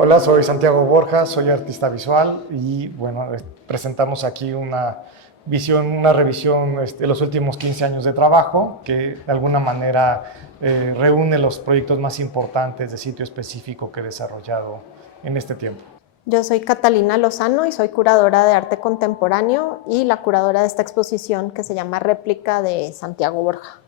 Hola, soy Santiago Borja, soy artista visual y bueno, presentamos aquí una visión, una revisión de los últimos 15 años de trabajo que de alguna manera reúne los proyectos más importantes de sitio específico que he desarrollado en este tiempo. Yo soy Catalina Lozano y soy curadora de arte contemporáneo y la curadora de esta exposición que se llama Réplica de Santiago Borja.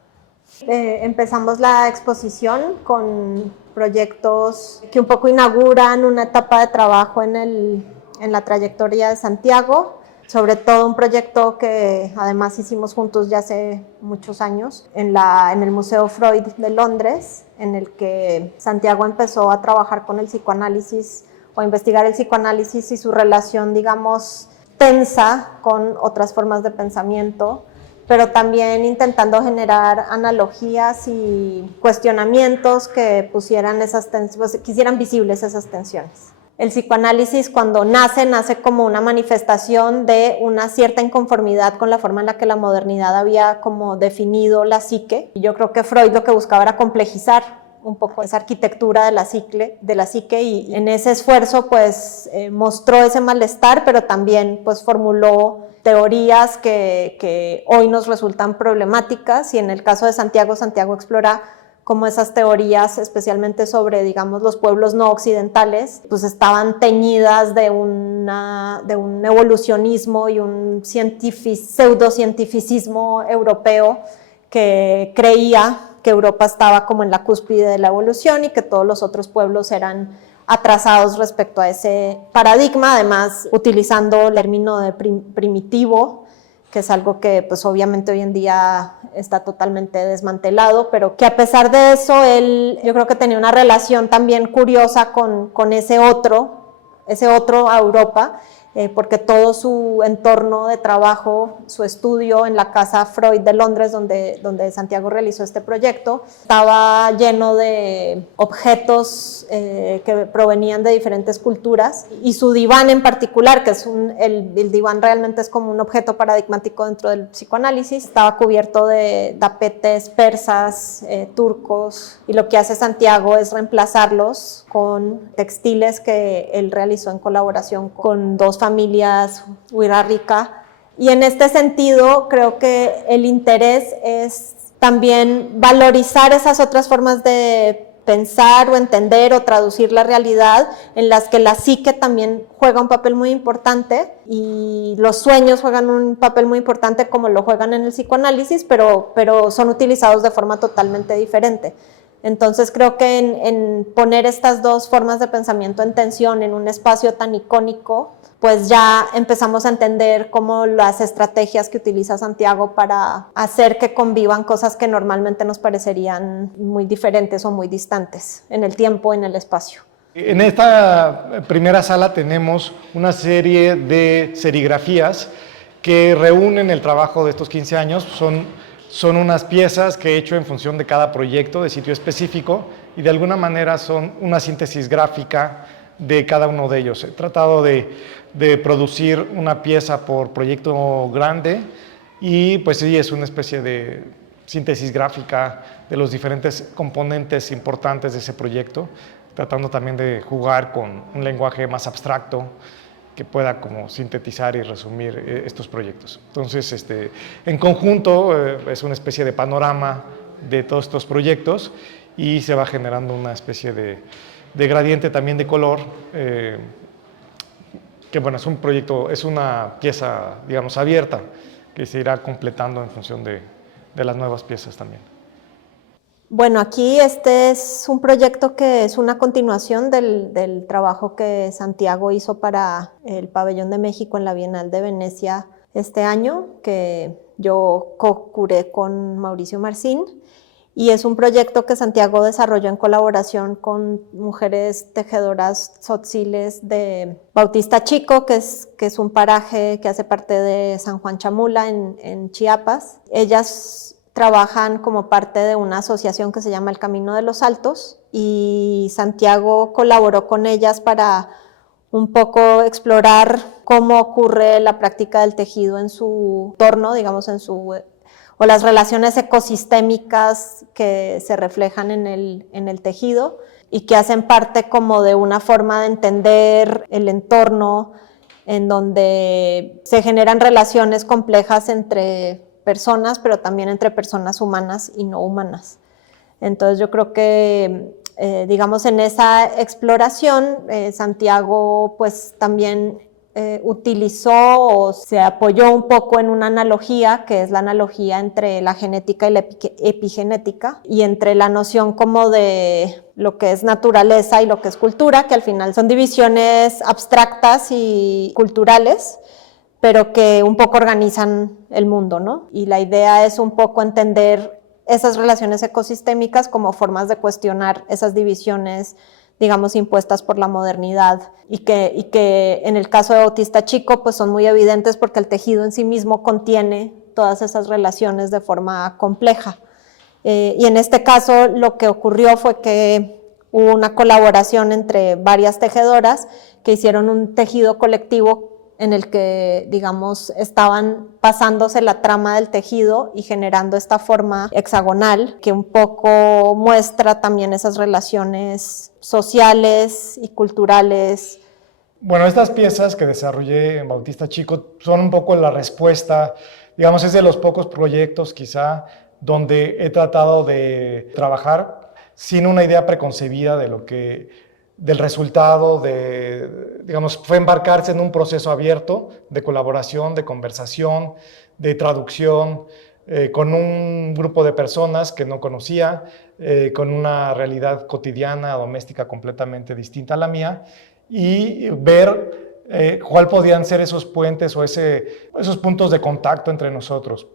Empezamos la exposición con proyectos que un poco inauguran una etapa de trabajo en la trayectoria de Santiago, sobre todo un proyecto que además hicimos juntos ya hace muchos años en el Museo Freud de Londres, en el que Santiago empezó a trabajar con el psicoanálisis o a investigar el psicoanálisis y su relación, digamos, tensa con otras formas de pensamiento, pero también intentando generar analogías y cuestionamientos que hicieran visibles esas tensiones. El psicoanálisis, cuando nace como una manifestación de una cierta inconformidad con la forma en la que la modernidad había como definido la psique. Y yo creo que Freud lo que buscaba era complejizar un poco esa arquitectura de la psique y en ese esfuerzo pues mostró ese malestar, pero también pues formuló teorías que hoy nos resultan problemáticas, y en el caso de Santiago explora cómo esas teorías, especialmente sobre, digamos, los pueblos no occidentales, pues estaban teñidas de un evolucionismo y un pseudocientificismo europeo que creía que Europa estaba como en la cúspide de la evolución y que todos los otros pueblos eran atrasados respecto a ese paradigma, además utilizando el término de primitivo, que es algo que pues obviamente hoy en día está totalmente desmantelado, pero que a pesar de eso yo creo que tenía una relación también curiosa con ese otro a Europa, porque todo su entorno de trabajo, su estudio en la Casa Freud de Londres, donde Santiago realizó este proyecto, estaba lleno de objetos que provenían de diferentes culturas, y su diván en particular, que es el diván realmente es como un objeto paradigmático dentro del psicoanálisis, estaba cubierto de tapetes persas, turcos, y lo que hace Santiago es reemplazarlos con textiles que él realizó en colaboración con dos familias wixárika. Y en este sentido creo que el interés es también valorizar esas otras formas de pensar o entender o traducir la realidad, en las que la psique también juega un papel muy importante y los sueños juegan un papel muy importante, como lo juegan en el psicoanálisis, pero son utilizados de forma totalmente diferente. Entonces creo que en poner estas dos formas de pensamiento en tensión en un espacio tan icónico, pues ya empezamos a entender cómo las estrategias que utiliza Santiago para hacer que convivan cosas que normalmente nos parecerían muy diferentes o muy distantes en el tiempo, en el espacio. En esta primera sala tenemos una serie de serigrafías que reúnen el trabajo de estos 15 años. Son unas piezas que he hecho en función de cada proyecto de sitio específico y de alguna manera son una síntesis gráfica de cada uno de ellos. He tratado de producir una pieza por proyecto grande y pues sí, es una especie de síntesis gráfica de los diferentes componentes importantes de ese proyecto, tratando también de jugar con un lenguaje más abstracto que pueda como sintetizar y resumir estos proyectos. Entonces, en conjunto es una especie de panorama de todos estos proyectos y se va generando una especie de gradiente también de color, que bueno, es una pieza, digamos, abierta, que se irá completando en función de las nuevas piezas también. Bueno, aquí este es un proyecto que es una continuación del trabajo que Santiago hizo para el Pabellón de México en la Bienal de Venecia este año, que yo co-curé con Mauricio Marcín, y es un proyecto que Santiago desarrolló en colaboración con mujeres tejedoras tzotziles de Bautista Chico, que es un paraje que hace parte de San Juan Chamula en Chiapas. Ellas trabajan como parte de una asociación que se llama El Camino de los Altos, y Santiago colaboró con ellas para un poco explorar cómo ocurre la práctica del tejido en su entorno, digamos, o las relaciones ecosistémicas que se reflejan en el tejido. y que hacen parte como de una forma de entender el entorno en donde se generan relaciones complejas entre personas, pero también entre personas humanas y no humanas. Entonces yo creo que, digamos, en esa exploración, Santiago pues también utilizó o se apoyó un poco en una analogía, que es la analogía entre la genética y la epigenética, y entre la noción como de lo que es naturaleza y lo que es cultura, que al final son divisiones abstractas y culturales, pero que un poco organizan el mundo, ¿no? Y la idea es un poco entender esas relaciones ecosistémicas como formas de cuestionar esas divisiones, digamos, impuestas por la modernidad y que en el caso de Bautista Chico pues son muy evidentes porque el tejido en sí mismo contiene todas esas relaciones de forma compleja. Y en este caso lo que ocurrió fue que hubo una colaboración entre varias tejedoras que hicieron un tejido colectivo en el que, digamos, estaban pasándose la trama del tejido y generando esta forma hexagonal que un poco muestra también esas relaciones sociales y culturales. Bueno, estas piezas que desarrollé en Bautista Chico son un poco la respuesta, digamos, es de los pocos proyectos quizá donde he tratado de trabajar sin una idea preconcebida de lo que del resultado, digamos, fue embarcarse en un proceso abierto de colaboración, de conversación, de traducción, con un grupo de personas que no conocía, con una realidad cotidiana, doméstica completamente distinta a la mía, y ver cuál podían ser esos puentes o esos puntos de contacto entre nosotros.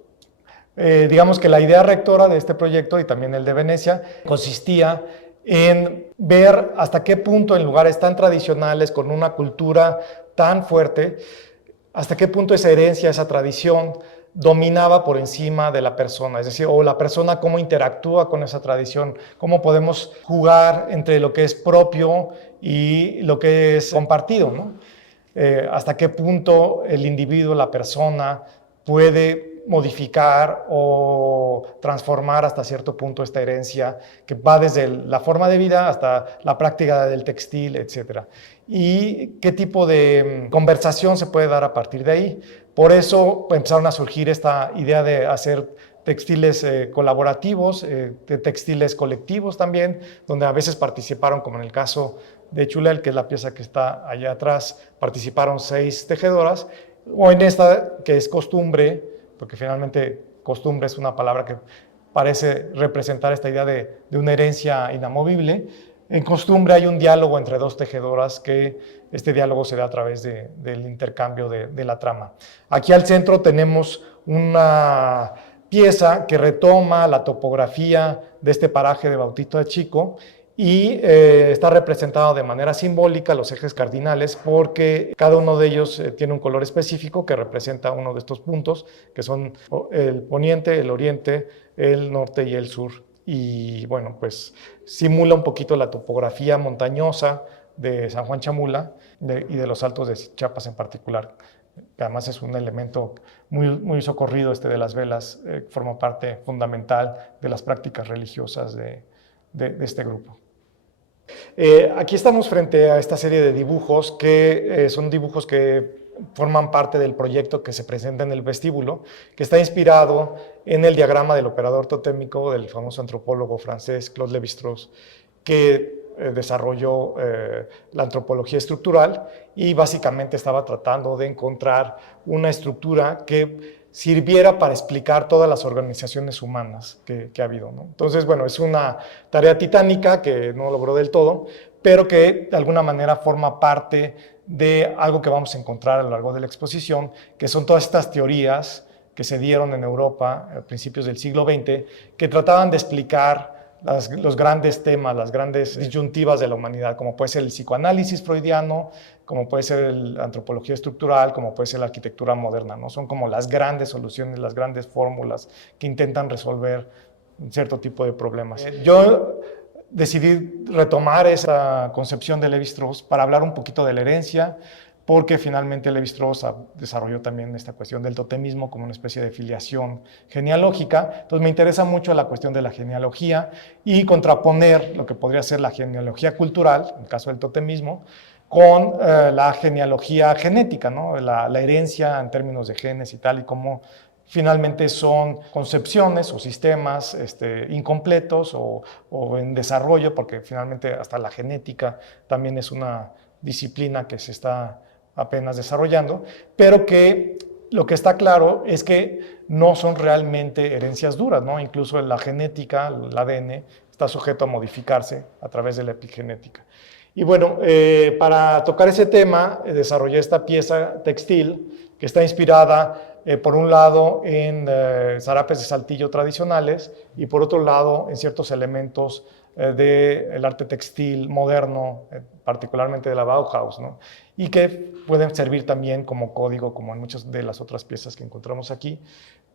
Digamos que la idea rectora de este proyecto y también el de Venecia consistía en ver hasta qué punto en lugares tan tradicionales, con una cultura tan fuerte, hasta qué punto esa herencia, esa tradición dominaba por encima de la persona, es decir, o la persona cómo interactúa con esa tradición, cómo podemos jugar entre lo que es propio y lo que es compartido, ¿no? Hasta qué punto el individuo, la persona, puede modificar o transformar hasta cierto punto esta herencia que va desde la forma de vida hasta la práctica del textil, etc. Y qué tipo de conversación se puede dar a partir de ahí. Por eso empezaron a surgir esta idea de hacer textiles colaborativos, de textiles colectivos también, donde a veces participaron, como en el caso de Chulel, que es la pieza que está allá atrás, participaron 6 tejedoras, o en esta que es costumbre, porque finalmente costumbre es una palabra que parece representar esta idea de una herencia inamovible. En costumbre hay un diálogo entre 2 tejedoras que este diálogo se da a través del intercambio de la trama. Aquí al centro tenemos una pieza que retoma la topografía de este paraje de Bautista Chico y está representado de manera simbólica los ejes cardinales porque cada uno de ellos tiene un color específico que representa uno de estos puntos, que son el poniente, el oriente, el norte y el sur. Y bueno, pues simula un poquito la topografía montañosa de San Juan Chamula y de los Altos de Chiapas en particular. Además es un elemento muy socorrido de las velas, forma parte fundamental de las prácticas religiosas de este grupo. Aquí estamos frente a esta serie de dibujos que son dibujos que forman parte del proyecto que se presenta en el vestíbulo, que está inspirado en el diagrama del operador totémico del famoso antropólogo francés Claude Lévi-Strauss, que desarrolló la antropología estructural y básicamente estaba tratando de encontrar una estructura que sirviera para explicar todas las organizaciones humanas que ha habido, ¿no? Entonces, bueno, es una tarea titánica que no logró del todo, pero que de alguna manera forma parte de algo que vamos a encontrar a lo largo de la exposición, que son todas estas teorías que se dieron en Europa a principios del siglo XX, que trataban de explicar los grandes temas, las grandes disyuntivas de la humanidad, como puede ser el psicoanálisis freudiano, como puede ser la antropología estructural, como puede ser la arquitectura moderna, ¿no? Son como las grandes soluciones, las grandes fórmulas que intentan resolver un cierto tipo de problemas. Yo decidí retomar esa concepción de Lévi-Strauss para hablar un poquito de la herencia, porque finalmente Lévi-Strauss desarrolló también esta cuestión del totemismo como una especie de filiación genealógica. Entonces me interesa mucho la cuestión de la genealogía y contraponer lo que podría ser la genealogía cultural, en el caso del totemismo, con la genealogía genética, ¿no? La herencia en términos de genes y tal, y cómo finalmente son concepciones o sistemas incompletos o en desarrollo, porque finalmente hasta la genética también es una disciplina que se está apenas desarrollando, pero que lo que está claro es que no son realmente herencias duras, ¿no? Incluso la genética, el ADN, está sujeto a modificarse a través de la epigenética. Y bueno, para tocar ese tema, desarrollé esta pieza textil que está inspirada, por un lado, en zarapes de saltillo tradicionales y por otro lado, en ciertos elementos del arte textil moderno, particularmente de la Bauhaus, ¿no? Y que pueden servir también como código, como en muchas de las otras piezas que encontramos aquí.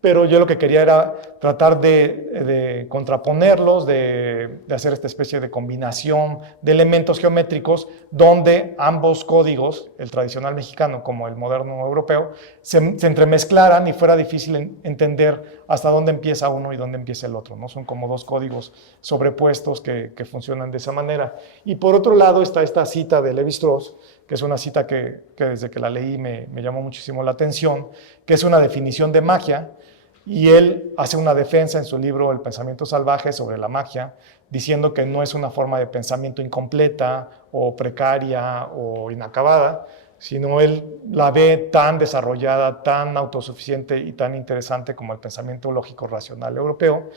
Pero yo lo que quería era tratar de contraponerlos, de hacer esta especie de combinación de elementos geométricos donde ambos códigos, el tradicional mexicano como el moderno europeo, se entremezclaran y fuera difícil entender hasta dónde empieza uno y dónde empieza el otro, ¿no? Son como dos códigos sobrepuestos que funcionan de esa manera. Y por otro lado está esta cita de Lévi-Strauss, que es una cita que desde que la leí me llamó muchísimo la atención, que es una definición de magia, y él hace una defensa en su libro El pensamiento salvaje sobre la magia, diciendo que no es una forma de pensamiento incompleta o precaria o inacabada, sino él la ve tan desarrollada, tan autosuficiente y tan interesante como el pensamiento lógico racional europeo,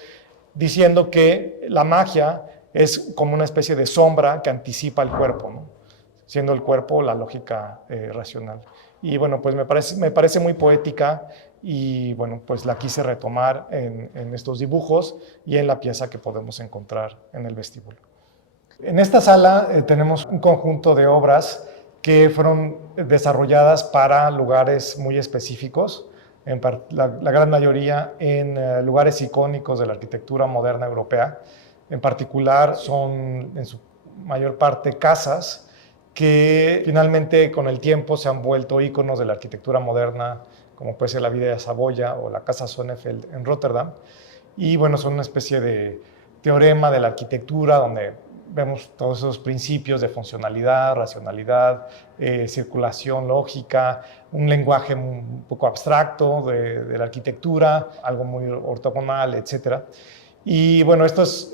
diciendo que la magia es como una especie de sombra que anticipa el cuerpo, ¿no? Siendo el cuerpo la lógica racional. Y bueno, pues me parece muy poética y bueno, pues la quise retomar en estos dibujos y en la pieza que podemos encontrar en el vestíbulo. En esta sala tenemos un conjunto de obras que fueron desarrolladas para lugares muy específicos, la gran mayoría en lugares icónicos de la arquitectura moderna europea. En particular son en su mayor parte casas que finalmente con el tiempo se han vuelto íconos de la arquitectura moderna, como puede ser la Villa Savoia o la Casa Sonnefeld en Rotterdam. Y bueno, son una especie de teorema de la arquitectura donde vemos todos esos principios de funcionalidad, racionalidad, circulación lógica, un lenguaje un poco abstracto de la arquitectura, algo muy ortogonal, etc. Y bueno, estos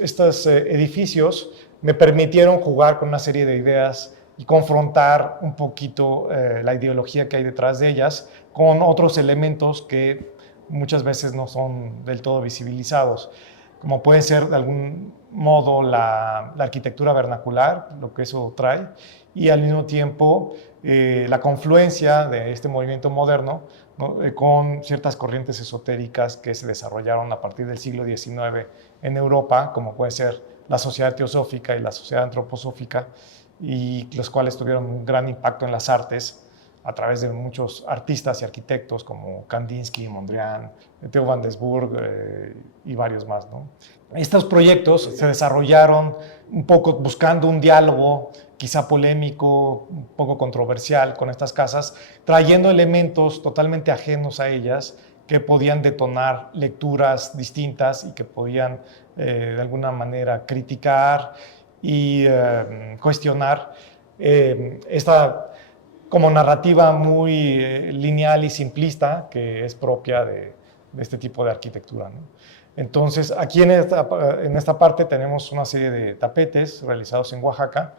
edificios me permitieron jugar con una serie de ideas y confrontar un poquito la ideología que hay detrás de ellas con otros elementos que muchas veces no son del todo visibilizados, como puede ser de algún modo la arquitectura vernacular, lo que eso trae, y al mismo tiempo la confluencia de este movimiento moderno, ¿no? Con ciertas corrientes esotéricas que se desarrollaron a partir del siglo XIX en Europa, como puede ser la sociedad teosófica y la sociedad antroposófica, y los cuales tuvieron un gran impacto en las artes a través de muchos artistas y arquitectos como Kandinsky, Mondrian, Theo van Doesburg y varios más, ¿no? Estos proyectos se desarrollaron un poco buscando un diálogo quizá polémico, un poco controversial con estas casas, trayendo elementos totalmente ajenos a ellas que podían detonar lecturas distintas y que podían de alguna manera criticar y cuestionar esta como narrativa muy lineal y simplista que es propia de este tipo de arquitectura, ¿no? Entonces, aquí en esta parte tenemos una serie de tapetes realizados en Oaxaca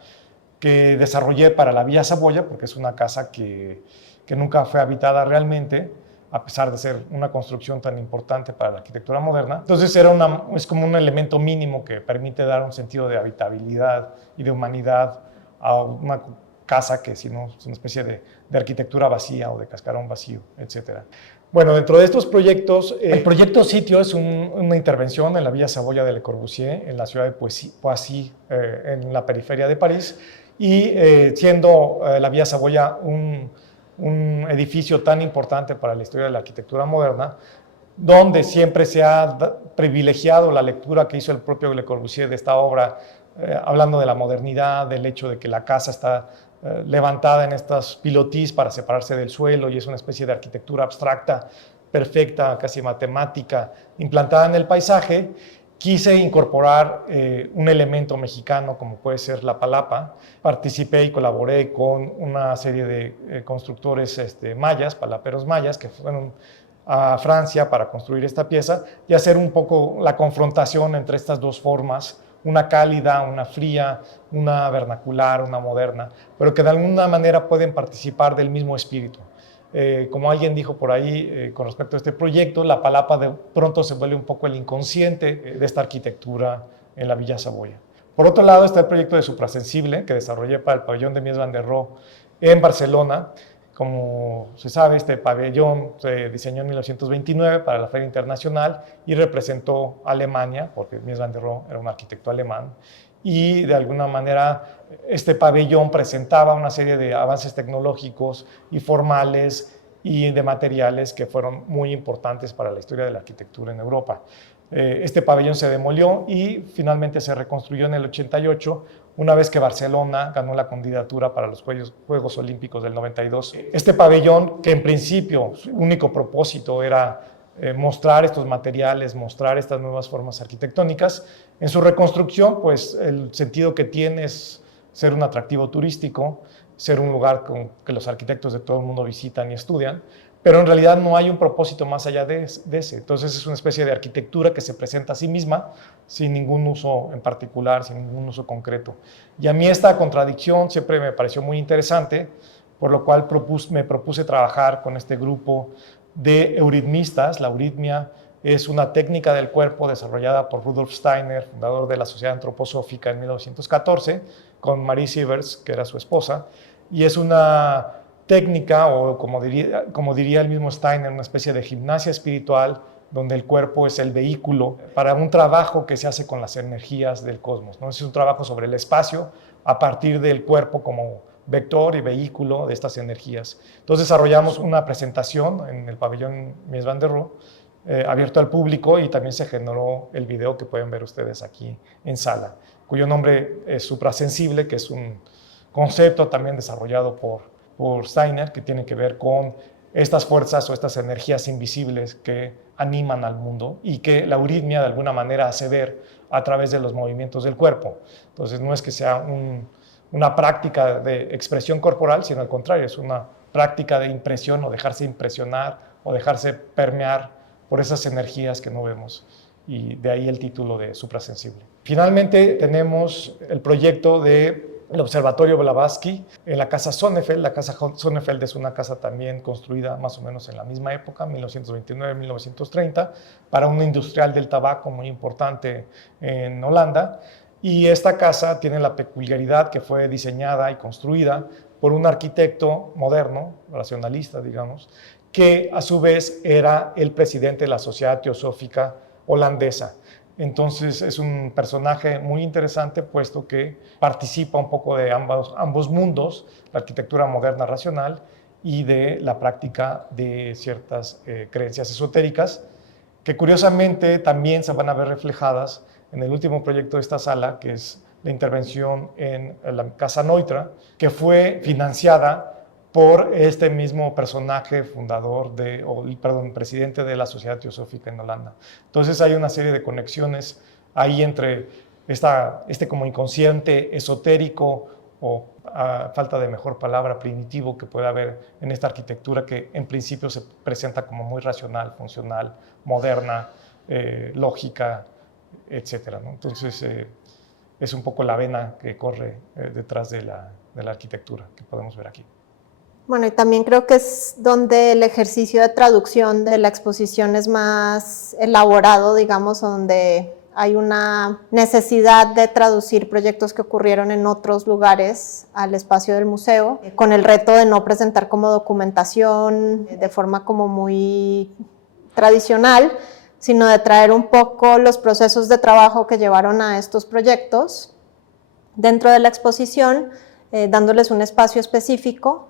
que desarrollé para la Villa Savoia, porque es una casa que nunca fue habitada realmente, a pesar de ser una construcción tan importante para la arquitectura moderna. Entonces es como un elemento mínimo que permite dar un sentido de habitabilidad y de humanidad a una casa que si no es una especie de arquitectura vacía o de cascarón vacío, etc. Bueno, dentro de estos proyectos, el proyecto Sitio es una intervención en la Villa Savoia de Le Corbusier, en la ciudad de Poissy, en la periferia de París, y siendo la Villa Savoia un edificio tan importante para la historia de la arquitectura moderna, donde siempre se ha privilegiado la lectura que hizo el propio Le Corbusier de esta obra, hablando de la modernidad, del hecho de que la casa está levantada en estas pilotis para separarse del suelo, y es una especie de arquitectura abstracta, perfecta, casi matemática, implantada en el paisaje. Quise incorporar un elemento mexicano como puede ser la palapa. Participé y colaboré con una serie de constructores mayas, palaperos mayas, que fueron a Francia para construir esta pieza y hacer un poco la confrontación entre estas dos formas, una cálida, una fría, una vernacular, una moderna, pero que de alguna manera pueden participar del mismo espíritu. Como alguien dijo por ahí con respecto a este proyecto, la palapa de pronto se vuelve un poco el inconsciente de esta arquitectura en la Villa Saboya. Por otro lado está el proyecto de Suprasensible, que desarrollé para el pabellón de Mies van der Rohe en Barcelona. Como se sabe, este pabellón se diseñó en 1929 para la Feria Internacional y representó a Alemania, porque Mies van der Rohe era un arquitecto alemán, y de alguna manera este pabellón presentaba una serie de avances tecnológicos y formales y de materiales que fueron muy importantes para la historia de la arquitectura en Europa. Este pabellón se demolió y finalmente se reconstruyó en el 88, una vez que Barcelona ganó la candidatura para los Juegos Olímpicos del 92. Este pabellón, que en principio su único propósito era mostrar estos materiales, mostrar estas nuevas formas arquitectónicas, en su reconstrucción, pues el sentido que tiene es ser un atractivo turístico, ser un lugar que los arquitectos de todo el mundo visitan y estudian, pero en realidad no hay un propósito más allá de ese. Entonces es una especie de arquitectura que se presenta a sí misma sin ningún uso en particular, sin ningún uso concreto. Y a mí esta contradicción siempre me pareció muy interesante, por lo cual me propuse trabajar con este grupo de euritmistas. La euritmia es una técnica del cuerpo desarrollada por Rudolf Steiner, fundador de la Sociedad Antroposófica en 1914, con Marie Sievers, que era su esposa, y es una técnica, o como diría el mismo Steiner, una especie de gimnasia espiritual, donde el cuerpo es el vehículo para un trabajo que se hace con las energías del cosmos, ¿no? Es un trabajo sobre el espacio a partir del cuerpo como vector y vehículo de estas energías. Entonces desarrollamos una presentación en el pabellón Mies van der Rohe, abierto al público, y también se generó el video que pueden ver ustedes aquí en sala, cuyo nombre es Suprasensible, que es un concepto también desarrollado por Steiner, que tiene que ver con estas fuerzas o estas energías invisibles que animan al mundo y que la euritmia de alguna manera hace ver a través de los movimientos del cuerpo. Entonces no es que sea una práctica de expresión corporal, sino al contrario, es una práctica de impresión o dejarse impresionar o dejarse permear por esas energías que no vemos, y de ahí el título de Suprasensible. Finalmente tenemos el proyecto del Observatorio Blavatsky en la Casa Sonnefeld. La Casa Sonnefeld es una casa también construida más o menos en la misma época, 1929-1930, para un industrial del tabaco muy importante en Holanda. Y esta casa tiene la peculiaridad que fue diseñada y construida por un arquitecto moderno, racionalista, digamos, que a su vez era el presidente de la Sociedad Teosófica holandesa. Entonces es un personaje muy interesante, puesto que participa un poco de ambos mundos, la arquitectura moderna racional y de la práctica de ciertas creencias esotéricas, que curiosamente también se van a ver reflejadas en el último proyecto de esta sala, que es la intervención en la Casa Neutra, que fue financiada por este mismo personaje presidente de la Sociedad Teosófica en Holanda. Entonces hay una serie de conexiones ahí entre este como inconsciente esotérico, o a falta de mejor palabra, primitivo, que puede haber en esta arquitectura, que en principio se presenta como muy racional, funcional, moderna, lógica, etc., ¿no? Entonces es un poco la vena que corre detrás de la arquitectura que podemos ver aquí. Bueno, y también creo que es donde el ejercicio de traducción de la exposición es más elaborado, digamos, donde hay una necesidad de traducir proyectos que ocurrieron en otros lugares al espacio del museo, con el reto de no presentar como documentación de forma como muy tradicional, sino de traer un poco los procesos de trabajo que llevaron a estos proyectos dentro de la exposición, dándoles un espacio específico,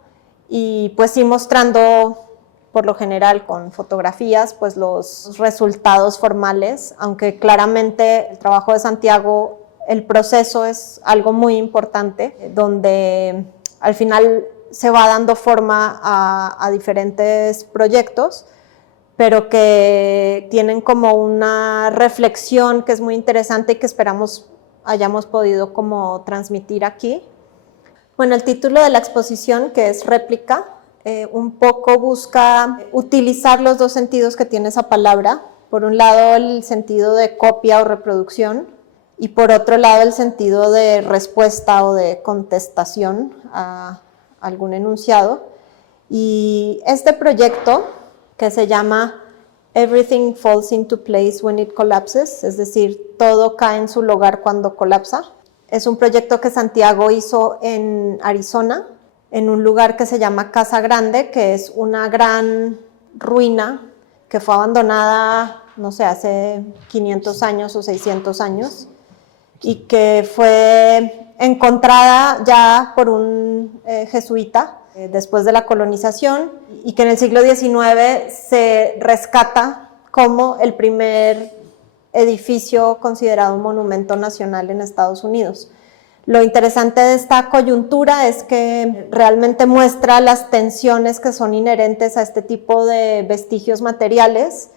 y pues sí mostrando por lo general con fotografías pues los resultados formales, aunque claramente el trabajo de Santiago, el proceso es algo muy importante, donde al final se va dando forma a diferentes proyectos, pero que tienen como una reflexión que es muy interesante y que esperamos hayamos podido como transmitir aquí. Bueno, el título de la exposición, que es Réplica, un poco busca utilizar los dos sentidos que tiene esa palabra. Por un lado, el sentido de copia o reproducción, y por otro lado, el sentido de respuesta o de contestación a algún enunciado. Y este proyecto, que se llama Everything Falls into Place When It Collapses, es decir, todo cae en su lugar cuando colapsa. Es un proyecto que Santiago hizo en Arizona, en un lugar que se llama Casa Grande, que es una gran ruina que fue abandonada, no sé, hace 500 años o 600 años, y que fue encontrada ya por un jesuita después de la colonización, y que en el siglo XIX se rescata como el primer edificio considerado un monumento nacional en Estados Unidos. Lo interesante de esta coyuntura es que realmente muestra las tensiones que son inherentes a este tipo de vestigios materiales,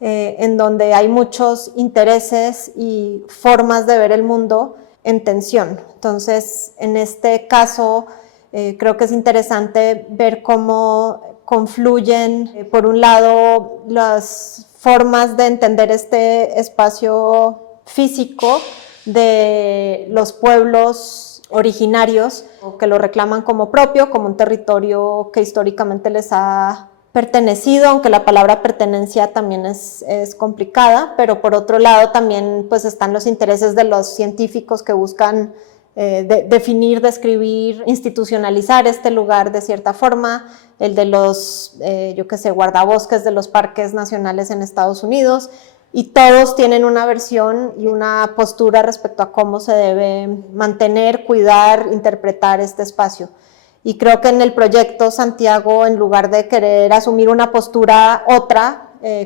en donde hay muchos intereses y formas de ver el mundo en tensión. Entonces, en este caso, creo que es interesante ver cómo confluyen, por un lado, las formas de entender este espacio físico de los pueblos originarios, que lo reclaman como propio, como un territorio que históricamente les ha pertenecido, aunque la palabra pertenencia también es complicada, pero por otro lado también pues están los intereses de los científicos que buscan definir, describir, institucionalizar este lugar de cierta forma, el de los, guardabosques de los parques nacionales en Estados Unidos, y todos tienen una versión y una postura respecto a cómo se debe mantener, cuidar, interpretar este espacio. Y creo que en el proyecto Santiago, en lugar de querer asumir una postura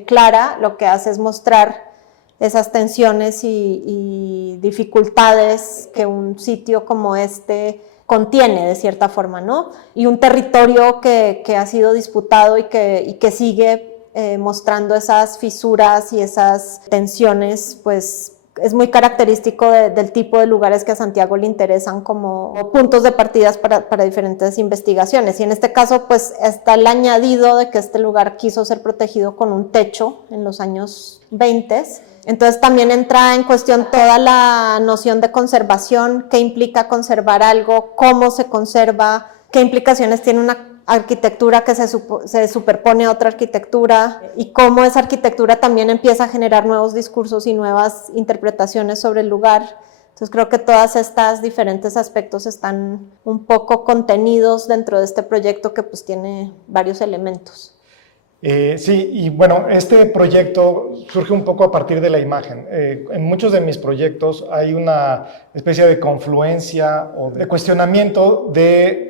clara, lo que hace es mostrar esas tensiones y dificultades que un sitio como este contiene de cierta forma, ¿no? Y un territorio que ha sido disputado y que sigue mostrando esas fisuras y esas tensiones, pues es muy característico del tipo de lugares que a Santiago le interesan como puntos de partidas para diferentes investigaciones. Y en este caso, pues está el añadido de que este lugar quiso ser protegido con un techo en los años 20. Entonces también entra en cuestión toda la noción de conservación, qué implica conservar algo, cómo se conserva, qué implicaciones tiene una arquitectura que se superpone a otra arquitectura, y cómo esa arquitectura también empieza a generar nuevos discursos y nuevas interpretaciones sobre el lugar. Entonces creo que todos estos diferentes aspectos están un poco contenidos dentro de este proyecto que pues tiene varios elementos. Sí, y bueno, este proyecto surge un poco a partir de la imagen. En muchos de mis proyectos hay una especie de confluencia o de cuestionamiento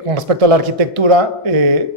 con respecto a la arquitectura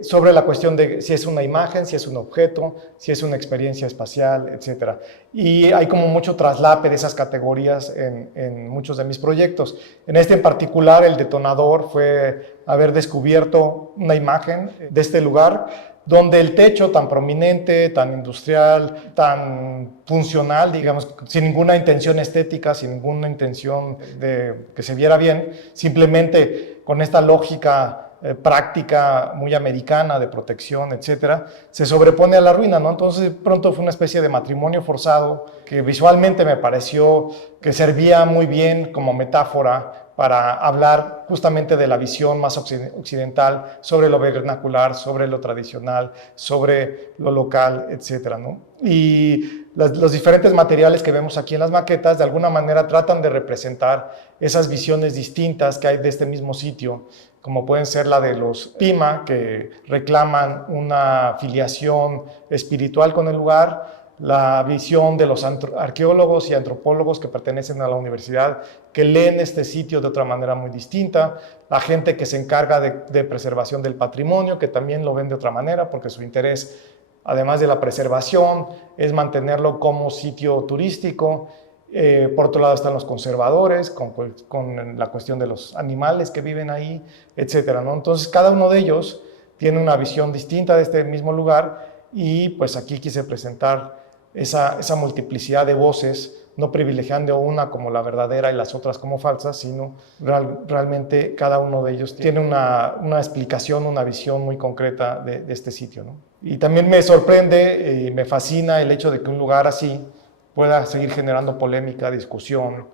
sobre la cuestión de si es una imagen, si es un objeto, si es una experiencia espacial, etc. Y hay como mucho traslape de esas categorías en muchos de mis proyectos. En este en particular, el detonador fue haber descubierto una imagen de este lugar, donde el techo tan prominente, tan industrial, tan funcional, digamos, sin ninguna intención estética, sin ninguna intención de que se viera bien, simplemente con esta lógica práctica muy americana de protección, etcétera, se sobrepone a la ruina, ¿no? Entonces pronto fue una especie de matrimonio forzado que visualmente me pareció que servía muy bien como metáfora para hablar justamente de la visión más occidental sobre lo vernacular, sobre lo tradicional, sobre lo local, etcétera, ¿no? Y los diferentes materiales que vemos aquí en las maquetas de alguna manera tratan de representar esas visiones distintas que hay de este mismo sitio, como pueden ser la de los Pima, que reclaman una filiación espiritual con el lugar, la visión de los arqueólogos y antropólogos que pertenecen a la universidad, que leen este sitio de otra manera muy distinta, la gente que se encarga de preservación del patrimonio, que también lo ven de otra manera, porque su interés, además de la preservación, es mantenerlo como sitio turístico, Por otro lado están los conservadores, con la cuestión de los animales que viven ahí, etcétera, ¿no? Entonces, cada uno de ellos tiene una visión distinta de este mismo lugar y pues aquí quise presentar esa multiplicidad de voces, no privilegiando una como la verdadera y las otras como falsas, sino realmente cada uno de ellos tiene una explicación, una visión muy concreta de este sitio, ¿no? Y también me sorprende y me fascina el hecho de que un lugar así pueda seguir generando polémica, discusión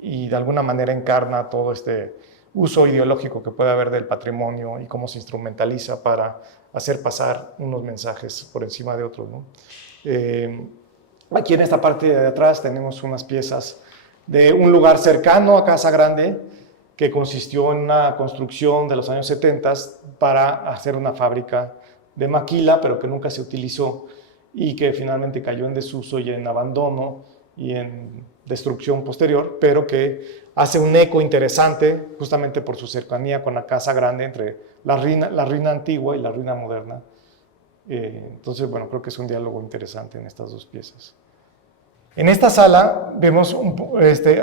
y de alguna manera encarna todo este uso ideológico que puede haber del patrimonio y cómo se instrumentaliza para hacer pasar unos mensajes por encima de otros, ¿no? Aquí en esta parte de atrás tenemos unas piezas de un lugar cercano a Casa Grande que consistió en una construcción de los años 70 para hacer una fábrica de maquila, pero que nunca se utilizó y que finalmente cayó en desuso y en abandono y en destrucción posterior, pero que hace un eco interesante justamente por su cercanía con la Casa Grande entre la ruina antigua y la ruina moderna. Entonces, bueno, creo que es un diálogo interesante en estas dos piezas. En esta sala vemos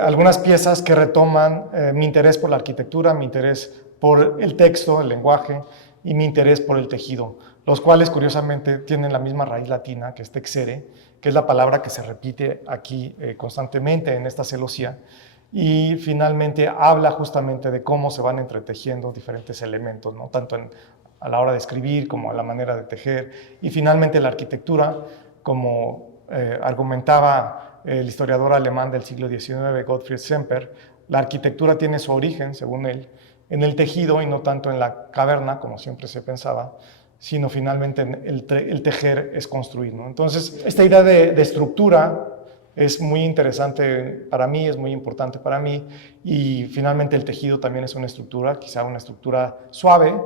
algunas piezas que retoman mi interés por la arquitectura, mi interés por el texto, el lenguaje y mi interés por el tejido, los cuales curiosamente tienen la misma raíz latina, que es texere, que es la palabra que se repite aquí constantemente en esta celosía, y finalmente habla justamente de cómo se van entretejiendo diferentes elementos, ¿no? Tanto a la hora de escribir como a la manera de tejer, y finalmente la arquitectura, como argumentaba el historiador alemán del siglo XIX, Gottfried Semper, la arquitectura tiene su origen, según él, en el tejido y no tanto en la caverna, como siempre se pensaba, sino finalmente el tejer es construir, ¿no? Entonces, esta idea de estructura es muy interesante para mí, es muy importante para mí, y finalmente el tejido también es una estructura, quizá una estructura suave,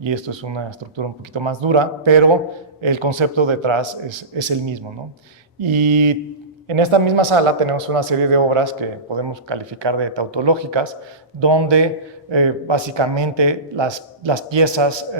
y esto es una estructura un poquito más dura, pero el concepto detrás es el mismo, ¿no? Y en esta misma sala tenemos una serie de obras que podemos calificar de tautológicas, donde básicamente las piezas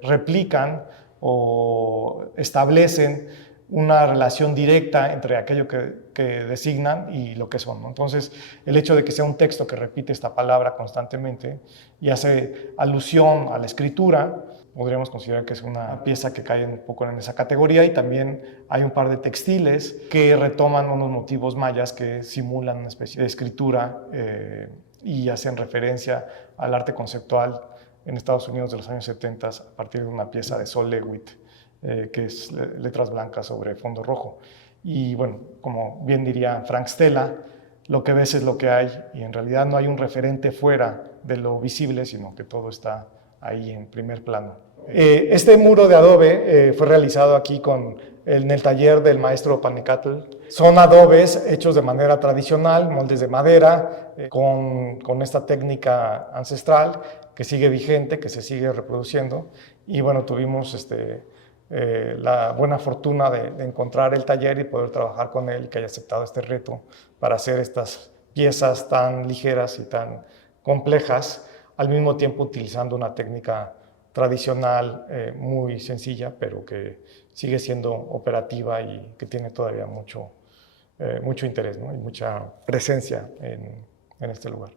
replican o establecen una relación directa entre aquello que designan y lo que son, ¿no? Entonces, el hecho de que sea un texto que repite esta palabra constantemente y hace alusión a la escritura, podríamos considerar que es una pieza que cae un poco en esa categoría, y también hay un par de textiles que retoman unos motivos mayas que simulan una especie de escritura y hacen referencia al arte conceptual en Estados Unidos de los años 70 a partir de una pieza de Sol Lewitt, que es letras blancas sobre fondo rojo. Y bueno, como bien diría Frank Stella, lo que ves es lo que hay, y en realidad no hay un referente fuera de lo visible, sino que todo está ahí en primer plano. Este muro de adobe fue realizado aquí en el taller del maestro Panicatl. Son adobes hechos de manera tradicional, moldes de madera, con esta técnica ancestral que sigue vigente, que se sigue reproduciendo. Y bueno, tuvimos la buena fortuna de encontrar el taller y poder trabajar con él, y que haya aceptado este reto para hacer estas piezas tan ligeras y tan complejas, al mismo tiempo utilizando una técnica tradicional muy sencilla, pero que sigue siendo operativa y que tiene todavía mucho interés, ¿no? Y mucha presencia en este lugar.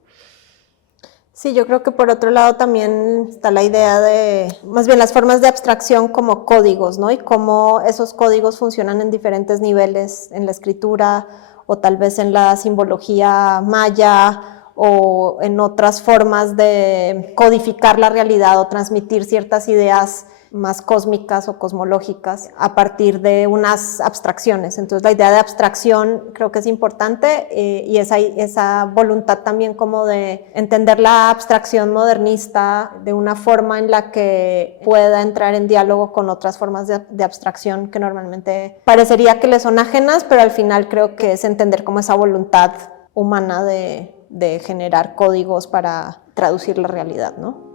Sí, yo creo que por otro lado también está la idea de, más bien las formas de abstracción como códigos, ¿no? Y cómo esos códigos funcionan en diferentes niveles, en la escritura o tal vez en la simbología maya o en otras formas de codificar la realidad o transmitir ciertas ideas más cósmicas o cosmológicas a partir de unas abstracciones. Entonces la idea de abstracción creo que es importante y esa voluntad también como de entender la abstracción modernista de una forma en la que pueda entrar en diálogo con otras formas de abstracción que normalmente parecería que le son ajenas, pero al final creo que es entender como esa voluntad humana de generar códigos para traducir la realidad, ¿no?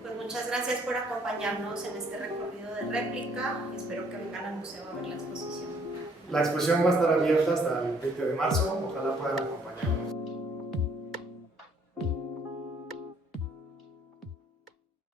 Pues muchas gracias por acompañarnos en este recorrido de réplica. Espero que vengan al museo a ver la exposición. La exposición va a estar abierta hasta el 20 de marzo. Ojalá puedan acompañarnos.